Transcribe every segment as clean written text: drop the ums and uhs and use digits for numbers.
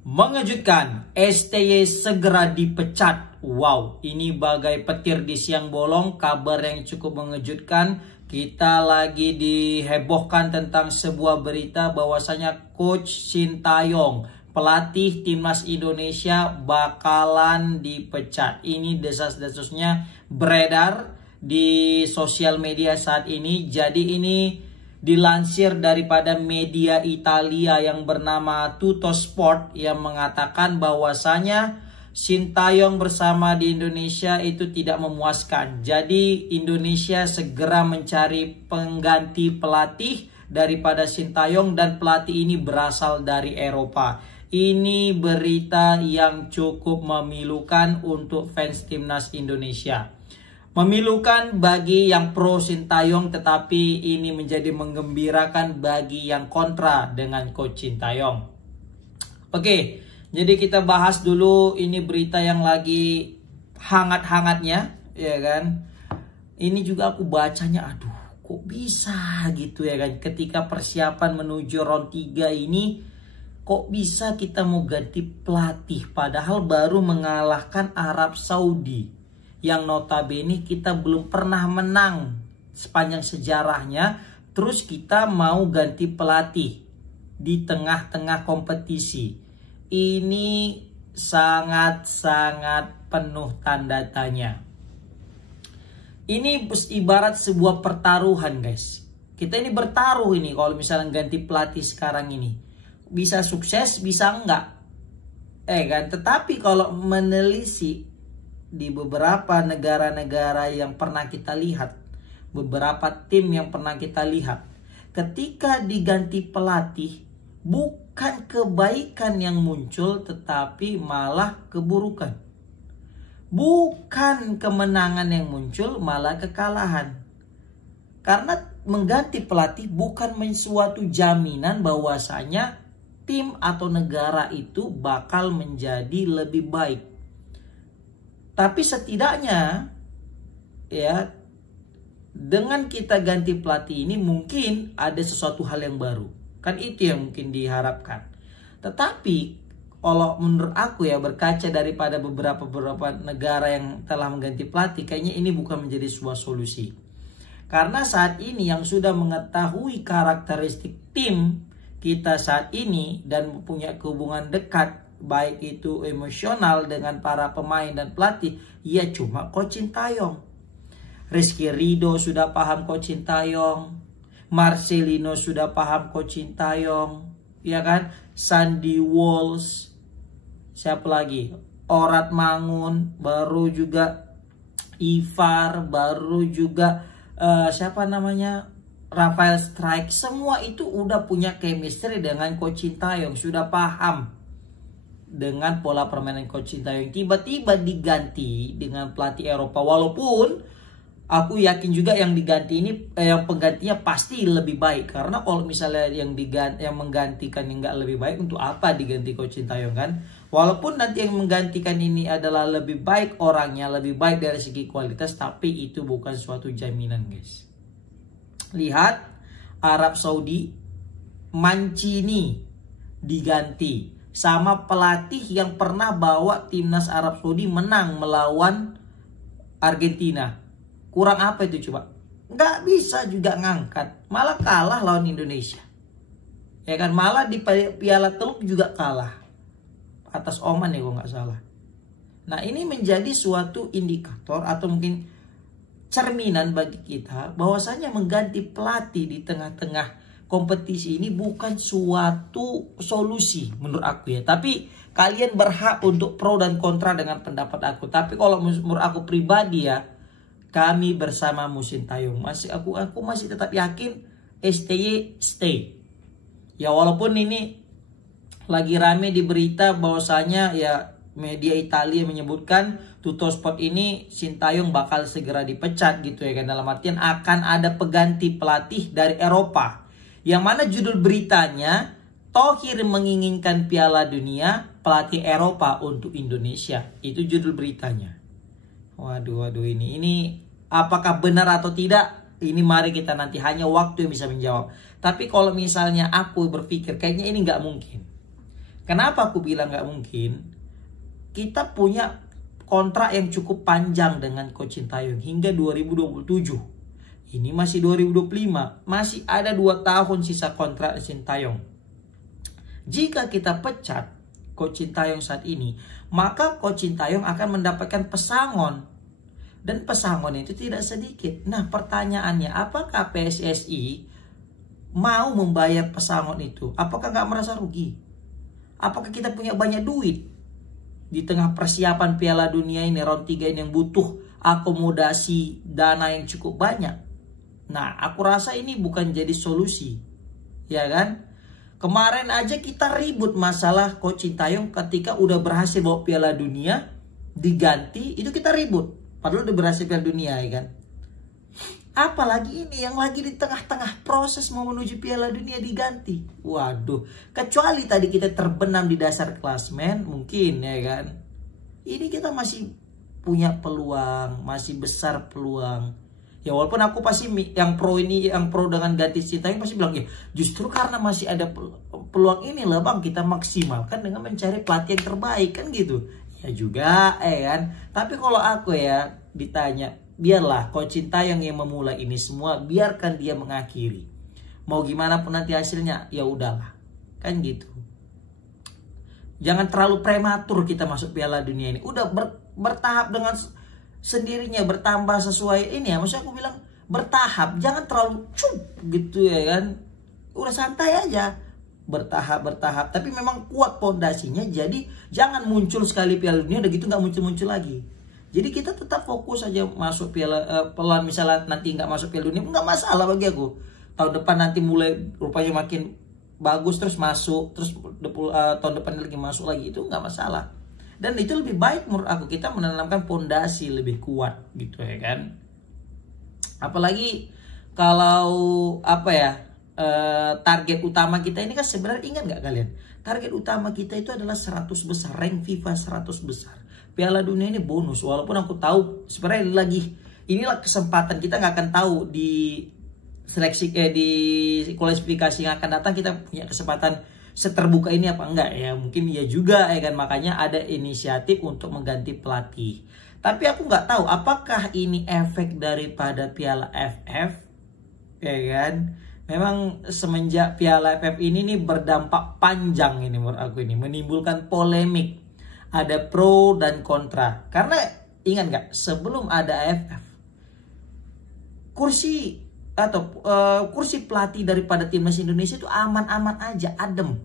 Mengejutkan, STY segera dipecat. Wow, ini bagai petir di siang bolong, kabar yang cukup mengejutkan. Kita lagi dihebohkan tentang sebuah berita bahwasanya Coach Sintayong, pelatih timnas Indonesia, bakalan dipecat. Ini desas-desusnya beredar di sosial media saat ini. Jadi ini dilansir daripada media Italia yang bernama Tuttosport yang mengatakan bahwasanya Sintayong bersama di Indonesia itu tidak memuaskan. Jadi Indonesia segera mencari pengganti pelatih daripada Sintayong, dan pelatih ini berasal dari Eropa. Ini berita yang cukup memilukan untuk fans timnas Indonesia. Memilukan bagi yang pro Sintayong, tetapi ini menjadi menggembirakan bagi yang kontra dengan Coach Sintayong. Oke, jadi kita bahas dulu ini berita yang lagi hangat-hangatnya, ya kan. Ini juga aku bacanya, aduh kok bisa gitu ya kan. Ketika persiapan menuju round 3 ini, kok bisa kita mau ganti pelatih padahal baru mengalahkan Arab Saudi yang notabene kita belum pernah menang sepanjang sejarahnya. Terus kita mau ganti pelatih di tengah-tengah kompetisi. Ini sangat-sangat penuh tanda tanya. Ini ibarat sebuah pertaruhan, guys. Kita ini bertaruh ini kalau misalnya ganti pelatih sekarang ini. Bisa sukses, bisa enggak. Kan? Tetapi kalau menelisik di beberapa negara-negara yang pernah kita lihat, beberapa tim yang pernah kita lihat, ketika diganti pelatih, bukan kebaikan yang muncul, tetapi malah keburukan. Bukan kemenangan yang muncul, malah kekalahan. Karena mengganti pelatih bukan suatu jaminan bahwasanya tim atau negara itu bakal menjadi lebih baik. Tapi setidaknya ya, dengan kita ganti pelatih ini mungkin ada sesuatu hal yang baru. Kan itu yang mungkin diharapkan. Tetapi kalau menurut aku ya, berkaca daripada beberapa negara yang telah mengganti pelatih, kayaknya ini bukan menjadi sebuah solusi. Karena saat ini yang sudah mengetahui karakteristik tim kita saat ini dan mempunyai hubungan dekat, baik itu emosional dengan para pemain dan pelatih, ya cuma Coach Sintayong. Rizky Ridho sudah paham Coach Sintayong, Marcelino sudah paham Coach Sintayong, ya kan? Sandy Walsh, siapa lagi? Orat Mangun, baru juga Ivar, baru juga siapa namanya? Rafael Strike. Semua itu udah punya chemistry dengan Coach Sintayong, sudah paham dengan pola permainan Coach Sintayong. Tiba-tiba diganti dengan pelatih Eropa, walaupun aku yakin juga yang diganti ini yang penggantinya pasti lebih baik. Karena kalau misalnya yang menggantikan yang nggak lebih baik, untuk apa diganti Coach Sintayong kan? Walaupun nanti yang menggantikan ini adalah lebih baik orangnya, lebih baik dari segi kualitas, tapi itu bukan suatu jaminan, guys. Lihat Arab Saudi, Mancini diganti sama pelatih yang pernah bawa timnas Arab Saudi menang melawan Argentina. Kurang apa itu coba? Nggak bisa juga ngangkat. Malah kalah lawan Indonesia. Ya kan? Malah di Piala Teluk juga kalah. Atas Oman ya kalau nggak salah. Nah, ini menjadi suatu indikator atau mungkin cerminan bagi kita bahwasanya mengganti pelatih di tengah-tengah kompetisi ini bukan suatu solusi menurut aku ya. Tapi kalian berhak untuk pro dan kontra dengan pendapat aku. Tapi kalau menurut aku pribadi ya, kami bersama Sintayong. Aku masih tetap yakin STY stay. Ya walaupun ini lagi rame di berita bahwasanya ya media Italia menyebutkan Tuttosport ini Sintayong bakal segera dipecat gitu ya kan. Dalam artian akan ada pengganti pelatih dari Eropa. Yang mana judul beritanya, Thohir menginginkan Piala Dunia, pelatih Eropa untuk Indonesia. Itu judul beritanya. Waduh ini apakah benar atau tidak? Ini mari kita nanti, hanya waktu yang bisa menjawab. Tapi kalau misalnya aku berpikir kayaknya ini nggak mungkin. Kenapa aku bilang nggak mungkin? Kita punya kontrak yang cukup panjang dengan Coach Sintayong hingga 2027. Ini masih 2025, masih ada 2 tahun sisa kontrak Sintayong. Jika kita pecat Coach Sintayong saat ini, maka Coach Sintayong akan mendapatkan pesangon. Dan pesangon itu tidak sedikit. Nah, pertanyaannya, apakah PSSI mau membayar pesangon itu? Apakah nggak merasa rugi? Apakah kita punya banyak duit di tengah persiapan Piala Dunia ini, round 3 ini yang butuh akomodasi dana yang cukup banyak? Nah, aku rasa ini bukan jadi solusi, ya kan? Kemarin aja kita ribut masalah Coach Sintayong ketika udah berhasil bawa Piala Dunia, diganti, itu kita ribut. Padahal udah berhasil Piala Dunia, ya kan? Apalagi ini yang lagi di tengah-tengah proses mau menuju Piala Dunia diganti. Waduh, kecuali tadi kita terbenam di dasar klasmen, mungkin, ya kan? Ini kita masih punya peluang, masih besar peluang. Ya walaupun aku pasti yang pro dengan ganti Sintayong pasti bilang, ya justru karena masih ada peluang ini lah bang, kita maksimalkan dengan mencari pelatih yang terbaik, kan gitu. Ya juga, kan. Tapi kalau aku ya ditanya, biarlah Coach Sintayong yang memulai ini semua, biarkan dia mengakhiri. Mau gimana pun nanti hasilnya, ya udahlah, kan gitu. Jangan terlalu prematur kita masuk Piala Dunia ini. Udah bertahap dengan sendirinya, bertambah sesuai ini ya. Maksudnya aku bilang bertahap, jangan terlalu gitu, ya kan. Udah santai aja. Bertahap. Tapi memang kuat pondasinya. Jadi jangan muncul sekali Piala Dunia udah gitu nggak muncul lagi. Jadi kita tetap fokus aja masuk pelan, misalnya nanti nggak masuk Piala Dunia nggak masalah bagi aku. Tahun depan nanti mulai rupanya makin bagus terus masuk, terus tahun depan lagi masuk lagi, itu nggak masalah. Dan itu lebih baik menurut aku, kita menanamkan pondasi lebih kuat gitu, ya kan. Apalagi kalau target utama kita ini kan sebenarnya, ingat nggak kalian? Target utama kita itu adalah 100 besar, rank FIFA 100 besar. Piala Dunia ini bonus, walaupun aku tahu sebenarnya inilah kesempatan, kita nggak akan tahu di seleksi di kualifikasi yang akan datang kita punya kesempatan seterbuka ini apa enggak ya. Mungkin ya juga, ya kan, makanya ada inisiatif untuk mengganti pelatih. Tapi aku nggak tahu apakah ini efek daripada Piala AFF, ya kan. Memang semenjak Piala AFF ini nih berdampak panjang ini menurut aku, ini menimbulkan polemik. Ada pro dan kontra. Karena ingat nggak, sebelum ada AFF, kursi pelatih daripada timnas Indonesia itu aman-aman aja, adem.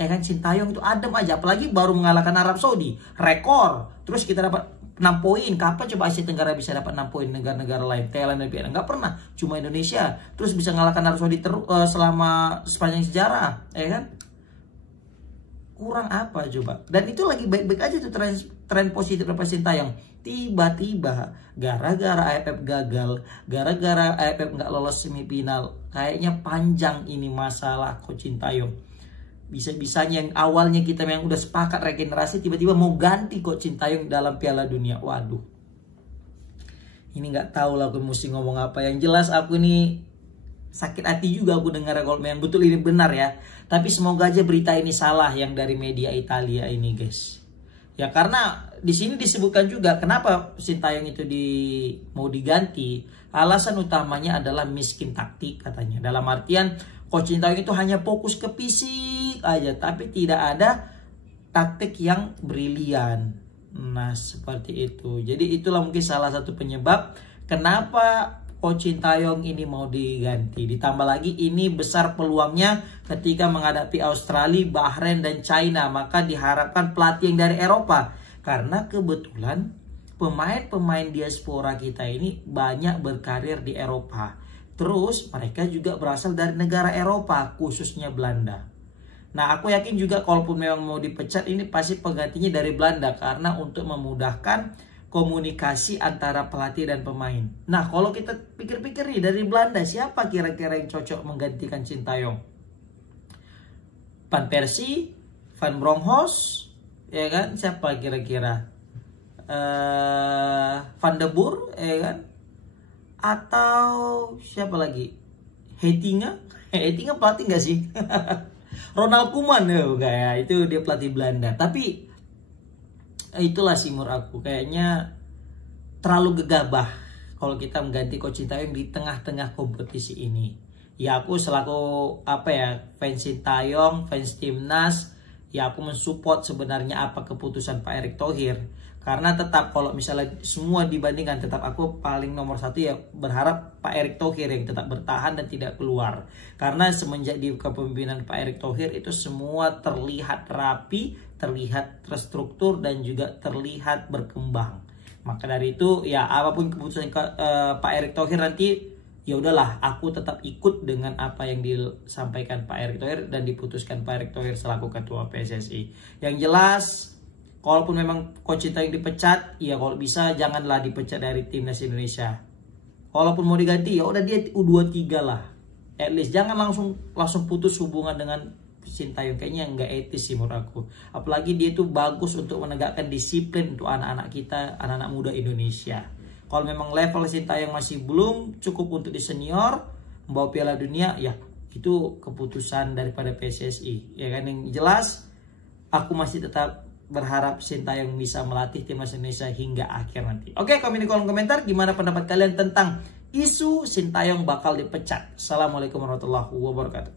Ya kan, Sintayong itu adem aja, apalagi baru mengalahkan Arab Saudi, rekor. Terus kita dapat 6 poin. Kapan coba Asia Tenggara bisa dapat 6 poin negara-negara lain? Thailand dan Vietnam nggak pernah, cuma Indonesia. Terus bisa mengalahkan Arab Saudi selama sepanjang sejarah, ya kan? Kurang apa coba? Dan itu lagi baik-baik aja tuh tren positif dari Sintayong. Tiba-tiba gara-gara AFF gagal, gara-gara AFF nggak lolos semifinal, kayaknya panjang ini masalah Coach Sintayong. Bisa-bisanya yang awalnya kita yang udah sepakat regenerasi, tiba-tiba mau ganti Coach Sintayong dalam Piala Dunia. Waduh, ini nggak tahu lah aku mesti ngomong apa. Yang jelas aku ini sakit hati juga aku dengar kalau yang betul ini benar ya. Tapi semoga aja berita ini salah yang dari media Italia ini, guys. Ya karena di sini disebutkan juga kenapa Sintayong itu mau diganti. Alasan utamanya adalah miskin taktik katanya. Dalam artian Coach Sintayong itu hanya fokus ke fisik aja, tapi tidak ada taktik yang brilian. Nah seperti itu. Jadi itulah mungkin salah satu penyebab kenapa Coach Sintayong ini mau diganti. Ditambah lagi ini besar peluangnya ketika menghadapi Australia, Bahrain, dan China. Maka diharapkan pelatih yang dari Eropa. Karena kebetulan pemain-pemain diaspora kita ini banyak berkarir di Eropa. Terus mereka juga berasal dari negara Eropa, khususnya Belanda. Nah aku yakin juga kalaupun memang mau dipecat, ini pasti penggantinya dari Belanda. Karena untuk memudahkan komunikasi antara pelatih dan pemain. Nah kalau kita pikir-pikir nih, dari Belanda siapa kira-kira yang cocok menggantikan Sintayong? Van Persie, Van Bronckhorst, ya kan? Siapa kira-kira? Van de Boer, ya kan? Atau siapa lagi? Heitinga pelatih nggak sih? Ronald Koeman kayak itu dia pelatih Belanda. Tapi itulah sih menurut aku, kayaknya terlalu gegabah kalau kita mengganti Coach Sintayong di tengah-tengah kompetisi ini. Ya aku selaku fans Sintayong, fans timnas, ya aku mensupport sebenarnya apa keputusan Pak Erick Thohir. Karena tetap kalau misalnya semua dibandingkan, tetap aku paling nomor satu ya berharap Pak Erick Thohir yang tetap bertahan dan tidak keluar. Karena semenjak di kepemimpinan Pak Erick Thohir itu semua terlihat rapi, terlihat terstruktur dan juga terlihat berkembang. Maka dari itu ya apapun keputusan Pak Erick Thohir nanti, ya udahlah aku tetap ikut dengan apa yang disampaikan Pak Erick Thohir dan diputuskan Pak Erick Thohir selaku ketua PSSI. Yang jelas, kalaupun memang Coach Sintayong dipecat, ya kalau bisa janganlah dipecat dari timnas Indonesia. Kalaupun mau diganti, ya udah dia U23 lah. At least jangan langsung putus hubungan dengan Sintayong. Kayaknya nggak etis sih menurut aku. Apalagi dia itu bagus untuk menegakkan disiplin untuk anak-anak kita, anak-anak muda Indonesia. Kalau memang level Sintayong masih belum cukup untuk di senior, membawa Piala Dunia, ya itu keputusan daripada PSSI. Ya kan, yang jelas aku masih tetap berharap Sintayong bisa melatih timnas Indonesia hingga akhir nanti. Oke, komen di kolom komentar gimana pendapat kalian tentang isu Sintayong bakal dipecat. Assalamualaikum warahmatullahi wabarakatuh.